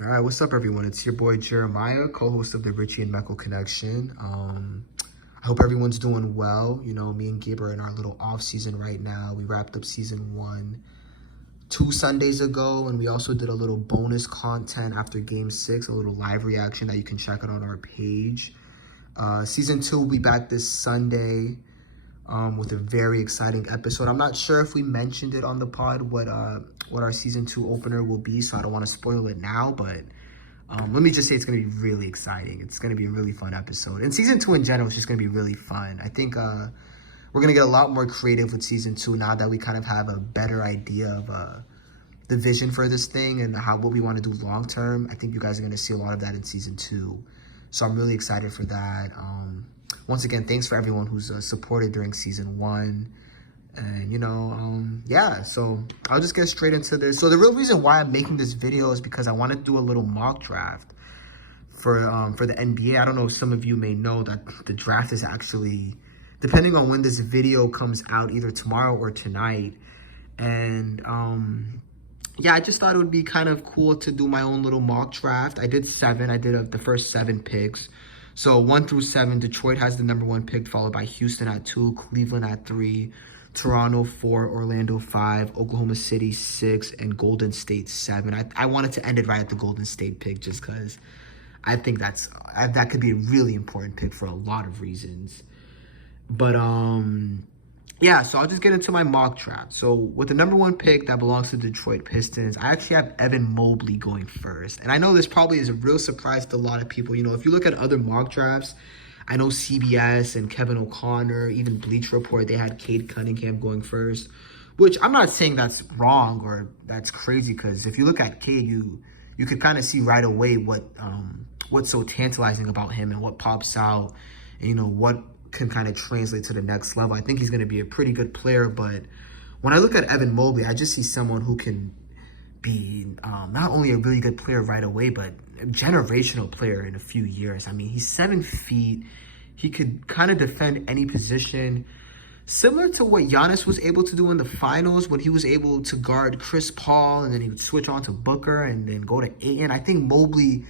All right, what's up, everyone? It's your boy Jeremiah, co-host of the Richie and Meckel Connection. I hope everyone's doing well. You know, me and Gabe are in our little off season right now. We wrapped up season 1 2 Sundays ago, and we also did a little bonus content after Game 6, a little live reaction that you can check out on our page. Season 2 will be back this Sunday with a very exciting episode. I'm not sure if we mentioned it on the pod, what our season 2 opener will be, so I don't want to spoil it now, but let me just say it's going to be really exciting. It's going to be a really fun episode. And season 2 in general is just going to be really fun. I think we're going to get a lot more creative with season 2 now that we kind of have a better idea of the vision for this thing and what we want to do long term. I think you guys are going to see a lot of that in season 2. So I'm really excited for that. Once again, thanks for everyone who's supported during season 1. And, you know, yeah, so I'll just get straight into this. So the real reason why I'm making this video is because I want to do a little mock draft for the NBA. I don't know if some of you may know that the draft is actually, depending on when this video comes out, either tomorrow or tonight. And, yeah, I just thought it would be kind of cool to do my own little mock draft. I did 7. I did the first 7 picks. So 1 through 7, Detroit has the number 1 pick, followed by Houston at 2, Cleveland at 3, Toronto 4, Orlando 5, Oklahoma City 6, and Golden State 7. I wanted to end it right at the Golden State pick just because I think that could be a really important pick for a lot of reasons. But yeah, so I'll just get into my mock draft. So with the number 1 pick that belongs to Detroit Pistons, I actually have Evan Mobley going first. And I know this probably is a real surprise to a lot of people. You know, if you look at other mock drafts, I know CBS and Kevin O'Connor, even Bleacher Report, they had Cade Cunningham going first, which I'm not saying that's wrong or that's crazy, because if you look at Cade, you could kind of see right away what's so tantalizing about him and what pops out, and, you know, what can kind of translate to the next level. I think he's going to be a pretty good player, but when I look at Evan Mobley, I just see someone who can be not only a really good player right away, but a generational player in a few years. I mean, he's 7 feet. He could kind of defend any position, similar to what Giannis was able to do in the finals when he was able to guard Chris Paul, and then he would switch on to Booker and then go to Ayton. I think Mobley,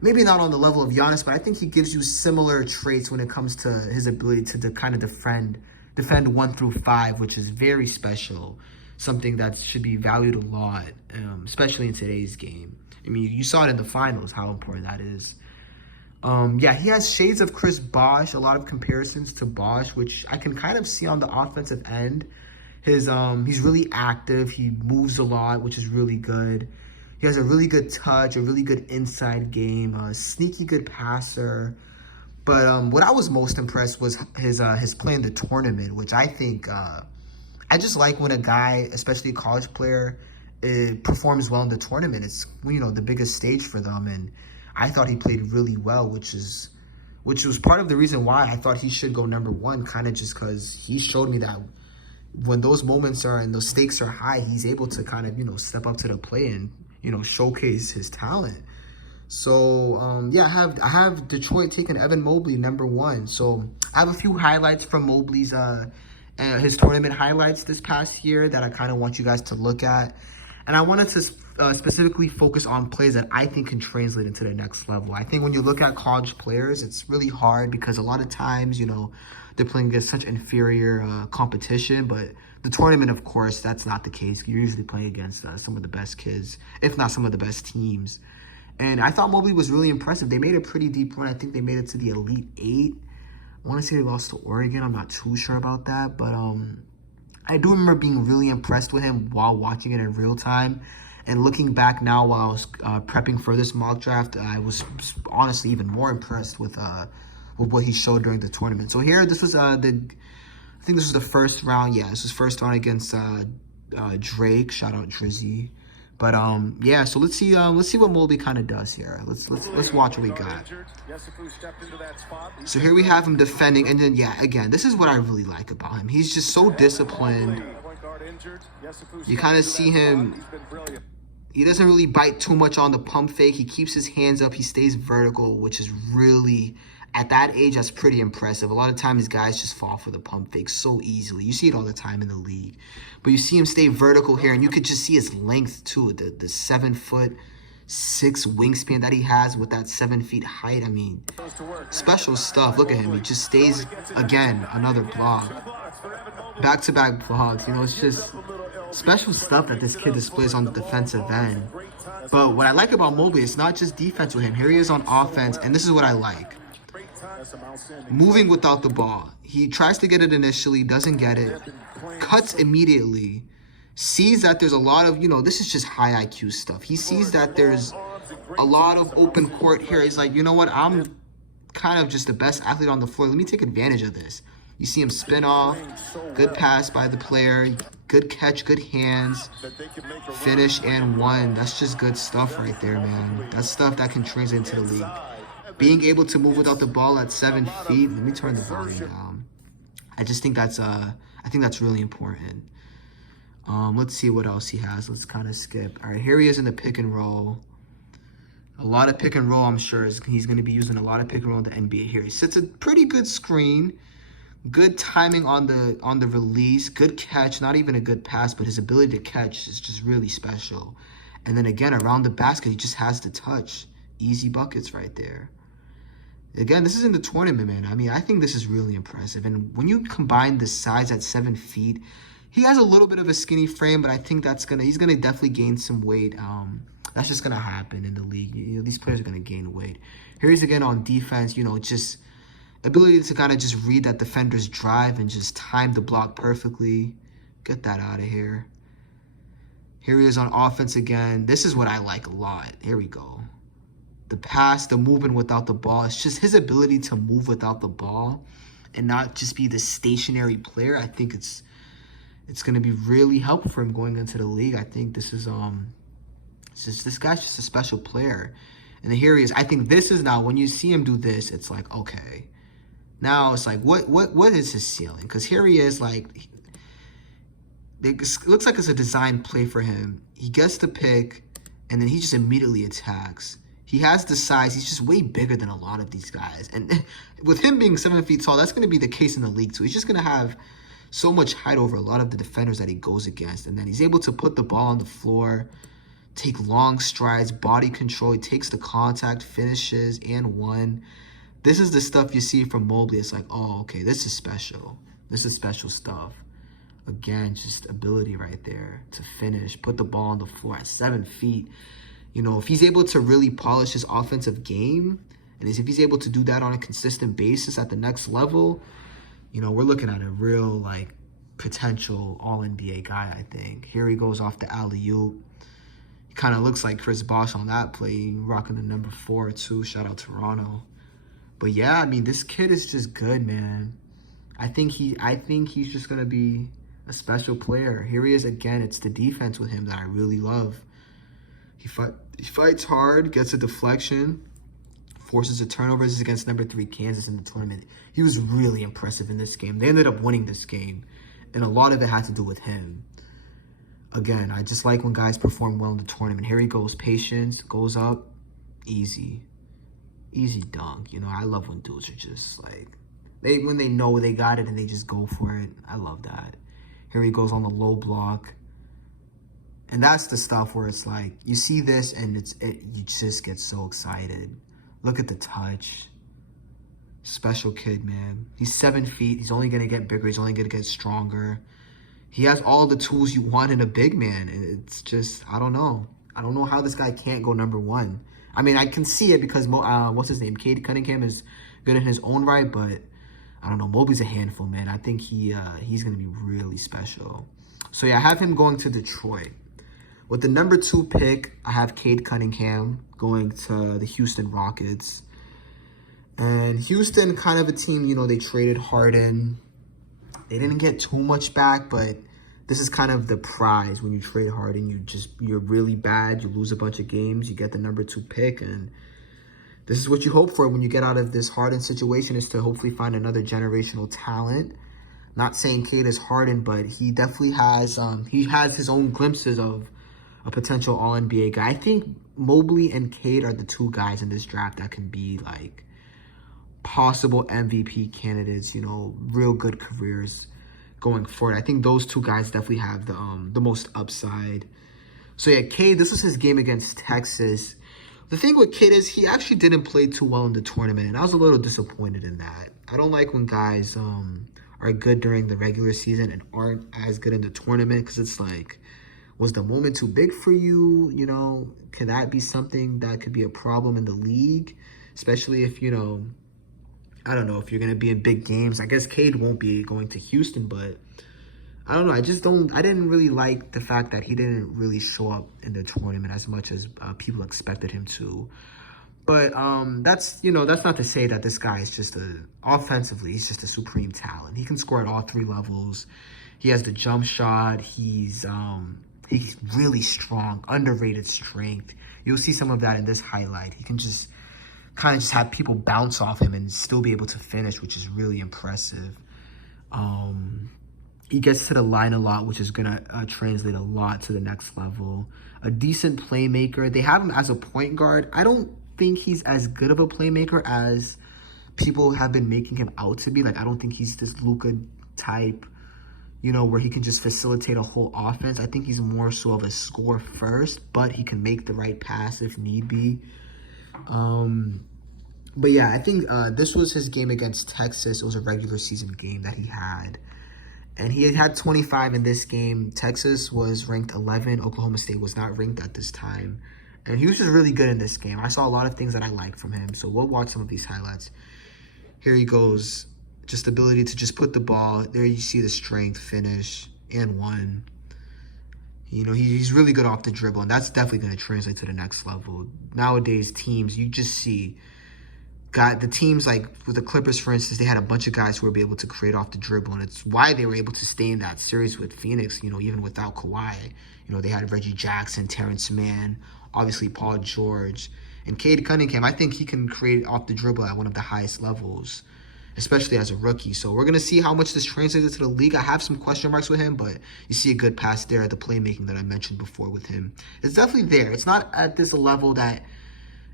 maybe not on the level of Giannis, but I think he gives you similar traits when it comes to his ability to kind of defend 1 through 5, which is very special, something that should be valued a lot, especially in today's game. I mean, you saw it in the finals, how important that is. Yeah, he has shades of Chris Bosh, a lot of comparisons to Bosh, which I can kind of see on the offensive end. He's really active. He moves a lot, which is really good. He has a really good touch, a really good inside game, a sneaky good passer. But what I was most impressed was his play in the tournament, which I think I just like when a guy, especially a college player, performs well in the tournament. It's, you know, the biggest stage for them, and I thought he played really well, which was part of the reason why I thought he should go number 1, kind of just because he showed me that when those moments are and those stakes are high, he's able to kind of, you know, step up to the plate and, you know, showcase his talent. So yeah, I have Detroit taking Evan Mobley number 1. So I have a few highlights from Mobley's his tournament highlights this past year that I kind of want you guys to look at. And I wanted to specifically focus on plays that I think can translate into the next level. I think when you look at college players, it's really hard because a lot of times, you know, they're playing against such inferior competition. But the tournament, of course, that's not the case. You're usually playing against some of the best kids, if not some of the best teams. And I thought Mobley was really impressive. They made a pretty deep run. I think they made it to the Elite 8. I want to say they lost to Oregon. I'm not too sure about that. But I do remember being really impressed with him while watching it in real time. And looking back now while I was prepping for this mock draft, I was honestly even more impressed with what he showed during the tournament. So here, this was I think this was the first round. Yeah, this was first round against Drake. Shout out Drizzy. But yeah, so let's see what Mobley kind of does here. Let's watch what we got. So here we have him defending, and then yeah, again, this is what I really like about him. He's just so disciplined. You kind of see him. He doesn't really bite too much on the pump fake. He keeps his hands up. He stays vertical, which is really, at that age, that's pretty impressive. A lot of times guys just fall for the pump fake so easily. You see it all the time in the league. But you see him stay vertical here, and you could just see his length too. The 7 foot 6 wingspan that he has with that 7 feet height. I mean, special stuff. Look at him. He just stays, again, another block. Back-to-back blocks. You know, it's just special stuff that this kid displays on the defensive end. But what I like about Mobley, it's not just defense with him. Here he is on offense, and this is what I like. Moving without the ball. He tries to get it initially, doesn't get it, cuts immediately, sees that there's a lot of, you know, this is just high IQ stuff. He sees that there's a lot of open court here. He's like, you know what, I'm kind of just the best athlete on the floor. Let me take advantage of this. You see him spin off, good pass by the player, good catch, good hands, finish, and one. That's just good stuff right there, man. That's stuff that can translate into the league. Being able to move without the ball at 7 feet. Let me turn the volume down. I just think that's really important. Let's see what else he has. Let's kind of skip. All right, here he is in the pick and roll. A lot of pick and roll, I'm sure. He's going to be using a lot of pick and roll in the NBA here. He sets a pretty good screen. Good timing on the release. Good catch. Not even a good pass, but his ability to catch is just really special. And then again, around the basket, he just has to touch. Easy buckets right there. Again, this is in the tournament, man. I mean, I think this is really impressive. And when you combine the size at 7 feet, he has a little bit of a skinny frame, but I think he's gonna definitely gain some weight. That's just gonna happen in the league. You know, these players are gonna gain weight. Here he's again on defense. You know, just ability to kind of just read that defender's drive and just time the block perfectly. Get that out of here. Here he is on offense again. This is what I like a lot. Here we go. The pass, the movement without the ball. It's just his ability to move without the ball and not just be the stationary player. I think it's going to be really helpful for him going into the league. I think this is this guy's just a special player. And then here he is. I think this is now when you see him do this, it's like, okay. Now it's like what is his ceiling? Because here he is, like, it looks like it's a design play for him. He gets the pick and then he just immediately attacks. He has the size. He's just way bigger than a lot of these guys. And with him being 7 feet tall, that's going to be the case in the league too. He's just going to have so much height over a lot of the defenders that he goes against. And then he's able to put the ball on the floor, take long strides, body control. He takes the contact, finishes, and one. This is the stuff you see from Mobley. It's like, oh, okay, this is special. This is special stuff. Again, just ability right there to finish, put the ball on the floor at 7 feet. You know, if he's able to really polish his offensive game, and if he's able to do that on a consistent basis at the next level, you know, we're looking at a real, like, potential All-NBA guy, I think. Here he goes off the alley-oop. He kind of looks like Chris Bosh on that play, rocking the number 4, too. Shout out Toronto. But, yeah, I mean, this kid is just good, man. I think he's just going to be a special player. Here he is again. It's the defense with him that I really love. He fights hard, gets a deflection, forces a turnover. This is against number 3 Kansas in the tournament. He was really impressive in this game. They ended up winning this game, and a lot of it had to do with him. Again, I just like when guys perform well in the tournament. Here he goes, patience, goes up, easy dunk. You know, I love when dudes are just like, when they know they got it and they just go for it. I love that. Here he goes on the low block. And that's the stuff where it's like, you see this and you just get so excited. Look at the touch. Special kid, man. He's 7 feet. He's only going to get bigger. He's only going to get stronger. He has all the tools you want in a big man. And it's just, I don't know. I don't know how this guy can't go number 1. I mean, I can see it because, what's his name? Cade Cunningham is good in his own right, but I don't know. Mobley's a handful, man. I think he's going to be really special. So, yeah, I have him going to Detroit. With the number 2 pick, I have Cade Cunningham going to the Houston Rockets. And Houston, kind of a team, you know, they traded Harden. They didn't get too much back, but this is kind of the prize when you trade Harden. You're really bad. You lose a bunch of games. You get the number 2 pick. And this is what you hope for when you get out of this Harden situation, is to hopefully find another generational talent. Not saying Cade is Harden, but he definitely has, he has his own glimpses of a potential All-NBA guy. I think Mobley and Cade are the 2 guys in this draft that can be, like, possible MVP candidates, you know, real good careers going forward. I think those 2 guys definitely have the most upside. So, yeah, Cade, this was his game against Texas. The thing with Cade is he actually didn't play too well in the tournament, and I was a little disappointed in that. I don't like when guys are good during the regular season and aren't as good in the tournament, because it's like, was the moment too big for you? You know, can that be something that could be a problem in the league? Especially if, you know, I don't know, if you're going to be in big games. I guess Cade won't be going to Houston, but I don't know. I didn't really like the fact that he didn't really show up in the tournament as much as people expected him to. But that's not to say that this guy is just offensively, he's just a supreme talent. He can score at all three levels. He has the jump shot. He's really strong, underrated strength. You'll see some of that in this highlight. He can just kind of just have people bounce off him and still be able to finish, which is really impressive. He gets to the line a lot, which is going to translate a lot to the next level. A decent playmaker. They have him as a point guard. I don't think he's as good of a playmaker as people have been making him out to be. Like, I don't think he's this Luka type, you know, where he can just facilitate a whole offense. I think he's more so of a score first, but he can make the right pass if need be. But yeah, I think this was his game against Texas. It was a regular season game that he had. And he had 25 in this game. Texas was ranked 11. Oklahoma State was not ranked at this time. And he was just really good in this game. I saw a lot of things that I liked from him. So we'll watch some of these highlights. Here he goes. Just the ability to just put the ball. There you see the strength, finish, and one. You know, he's really good off the dribble. And that's definitely going to translate to the next level. Nowadays, teams, you just see the teams like with the Clippers, for instance, they had a bunch of guys who were able to create off the dribble, and it's why they were able to stay in that series with Phoenix, you know, even without Kawhi. You know, they had Reggie Jackson, Terrence Mann, obviously Paul George, and Cade Cunningham. I think he can create off the dribble at one of the highest levels, especially as a rookie. So we're going to see how much this translates to the league. I have some question marks with him, but you see a good pass there at the playmaking that I mentioned before with him. It's definitely there. It's not at this level that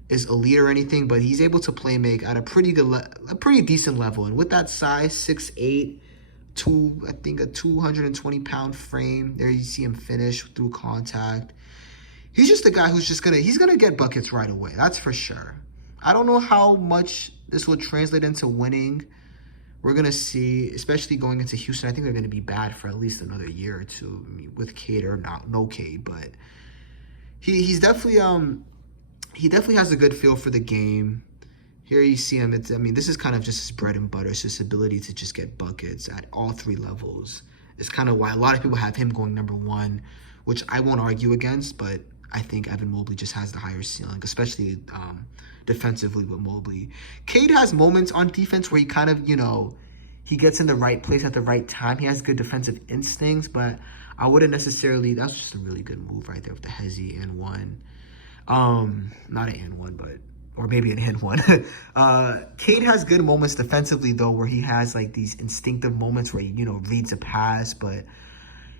is elite or anything, but he's able to play make at a pretty decent level. And with that size, 6'8", I think a 220-pound frame. There you see him finish through contact. He's just a guy who's just he's gonna get buckets right away. That's for sure. I don't know how much this will translate into winning. We're gonna see, especially going into Houston. I think they're gonna be bad for at least another year or two. I mean, with Cade or no Cade, but he's definitely he definitely has a good feel for the game. Here you see him. This is kind of just his bread and butter. It's his ability to just get buckets at all three levels. It's kind of why a lot of people have him going number one, which I won't argue against, but I think Evan Mobley just has the higher ceiling, especially defensively with Mobley. Cade has moments on defense where he kind of, you know, he gets in the right place at the right time. He has good defensive instincts, but I wouldn't necessarily, that's just a really good move right there with the Hezi and one. Not an and one, but, or maybe an and one. Cade has good moments defensively though, where he has like these instinctive moments where he, you know, reads a pass, but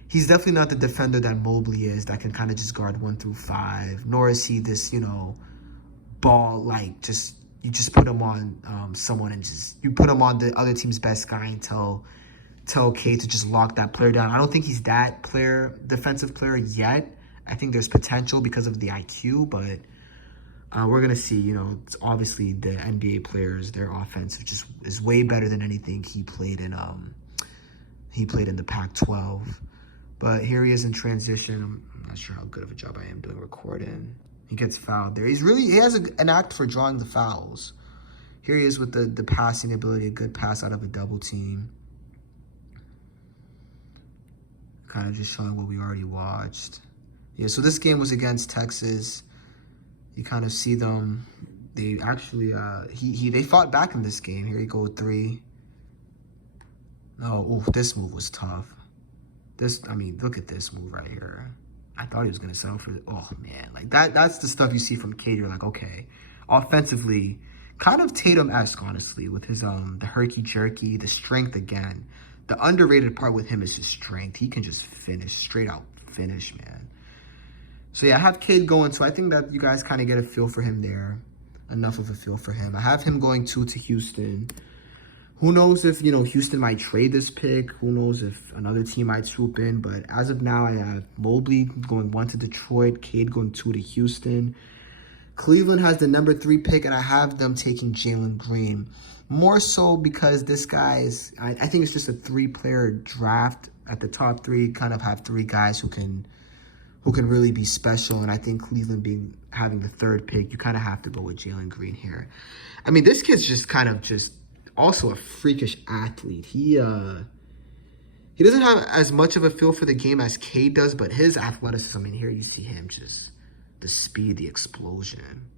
he's definitely not the defender that Mobley is, that can kind of just guard 1 through 5, nor is he this, you know, ball, like you just put him on someone and just, you put him on the other team's best guy and tell Cade to just lock that player down. I don't think he's that defensive player yet. I think there's potential because of the IQ, but we're going to see, you know, it's obviously the NBA players, their offense just is way better than anything he played in the Pac-12. But here he is in transition. I'm not sure how good of a job I am doing recording. He gets fouled there. He has an act for drawing the fouls. Here he is with the passing ability, a good pass out of a double team. Kind of just showing what we already watched. Yeah, so this game was against Texas. You kind of see them. They actually, they fought back in this game. Here you go, 3. Oh, this move was tough. Look at this move right here. I thought he was going to settle for it. Oh, man. Like, that's the stuff you see from Cade. You're like, okay. Offensively, kind of Tatum-esque, honestly, with his, the herky-jerky, the strength again. The underrated part with him is his strength. He can just finish, straight out finish, man. So, yeah, I have Cade going, so I think that you guys kind of get a feel for him there. Enough of a feel for him. I have him going 2 to Houston. Who knows if, you know, Houston might trade this pick. Who knows if another team might swoop in. But as of now, I have Mobley going 1 to Detroit, Cade going 2 to Houston. Cleveland has the number 3 pick, and I have them taking Jalen Green. More so because this guy is, I think it's just a 3-player draft. At the top 3, kind of have 3 guys who can really be special. And I think Cleveland having the 3rd pick, you kind of have to go with Jalen Green here. I mean, this kid's just also a freakish athlete. He doesn't have as much of a feel for the game as Cade does, but his athleticism, I mean, here you see him just the speed, the explosion.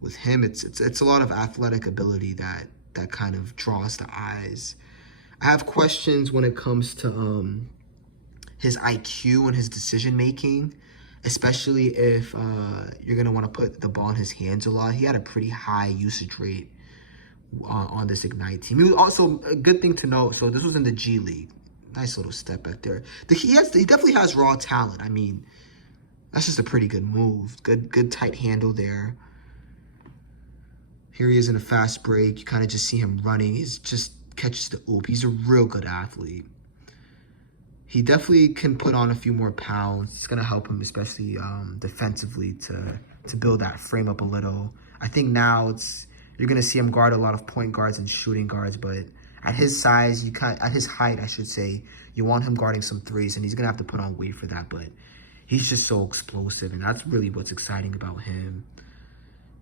With him, it's a lot of athletic ability that kind of draws the eyes. I have questions when it comes to his IQ and his decision making, especially if you're gonna want to put the ball in his hands a lot. He had a pretty high usage rate on this Ignite team. He was also a good thing to note. So this was in the G League. Nice little step back there. He definitely has raw talent. I mean, that's just a pretty good move. Good tight handle there. Here he is in a fast break. You kind of just see him running. He's just catches the oop. He's a real good athlete. He definitely can put on a few more pounds. It's going to help him, especially defensively, to build that frame up a little. I think now you're going to see him guard a lot of point guards and shooting guards, but at his size, at his height, I should say, you want him guarding some threes, and he's going to have to put on weight for that, but he's just so explosive, and that's really what's exciting about him.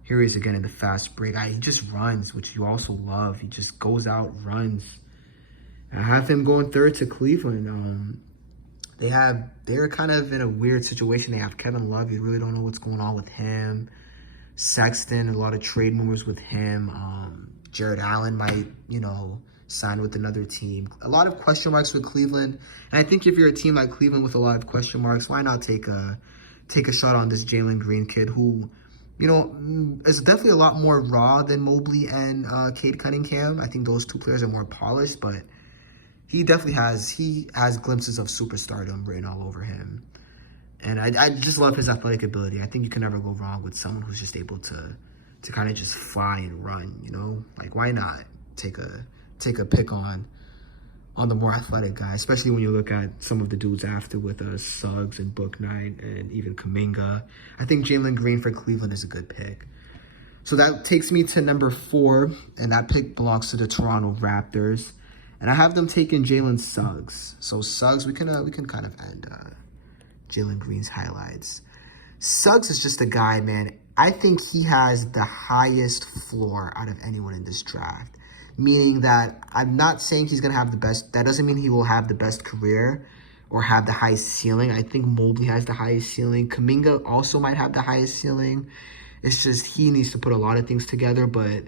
Here he is again in the fast break. He just runs, which you also love. He just goes out, runs. I have him going 3rd to Cleveland. They're kind of in a weird situation. They have Kevin Love. You really don't know what's going on with him. Sexton, a lot of trade rumors with him. Jared Allen might, sign with another team. A lot of question marks with Cleveland. And I think if you're a team like Cleveland with a lot of question marks, why not take a shot on this Jalen Green kid who, is definitely a lot more raw than Mobley and Cade Cunningham. I think those 2 players are more polished, but he definitely has glimpses of superstardom written all over him. And I just love his athletic ability. I think you can never go wrong with someone who's just able to kind of just fly and run, Like, why not take a pick on the more athletic guy, especially when you look at some of the dudes after with Suggs and Book Knight and even Kuminga. I think Jalen Green for Cleveland is a good pick. So that takes me to number 4, and that pick belongs to the Toronto Raptors. And I have them taking Jalen Suggs. So Suggs, we can kind of end Jalen Green's highlights. Suggs is just a guy, man. I think he has the highest floor out of anyone in this draft. Meaning that I'm not saying he's going to have the best. That doesn't mean he will have the best career or have the highest ceiling. I think Mobley has the highest ceiling. Kuminga also might have the highest ceiling. It's just he needs to put a lot of things together. But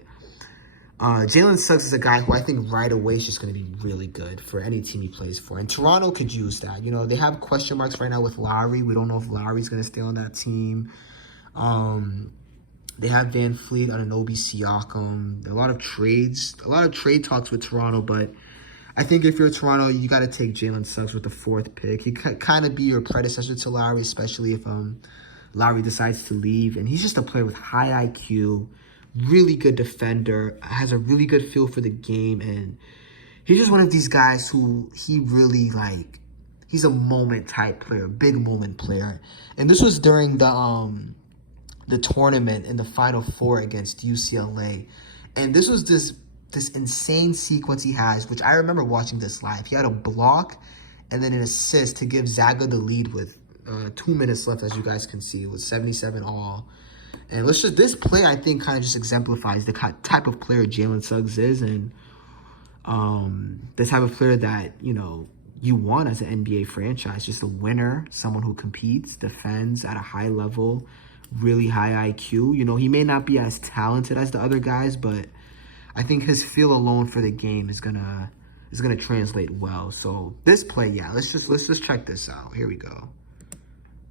Jalen Suggs is a guy who I think right away is just going to be really good for any team he plays for. And Toronto could use that. They have question marks right now with Lowry. We don't know if Lowry's going to stay on that team. They have Van Fleet, Anunoby, Siakam. A lot of trade talks with Toronto, but I think if you're Toronto, you got to take Jalen Suggs with the 4th pick. He could kind of be your predecessor to Lowry, especially if Lowry decides to leave. And he's just a player with high IQ, really good defender, has a really good feel for the game, and he's just one of these guys who he really he's a moment type player, big moment player. And this was during the tournament in the Final Four against UCLA. And this was this insane sequence he has, which I remember watching this live. He had a block and then an assist to give Zaga the lead with 2 minutes left, as you guys can see. It was 77 all. And this play, I think, kind of just exemplifies the type of player Jalen Suggs is, and the type of player that, you want as an NBA franchise. Just a winner, someone who competes, defends at a high level, really high IQ. He may not be as talented as the other guys, but I think his feel alone for the game is gonna translate well. So this play, yeah, let's just check this out. Here we go.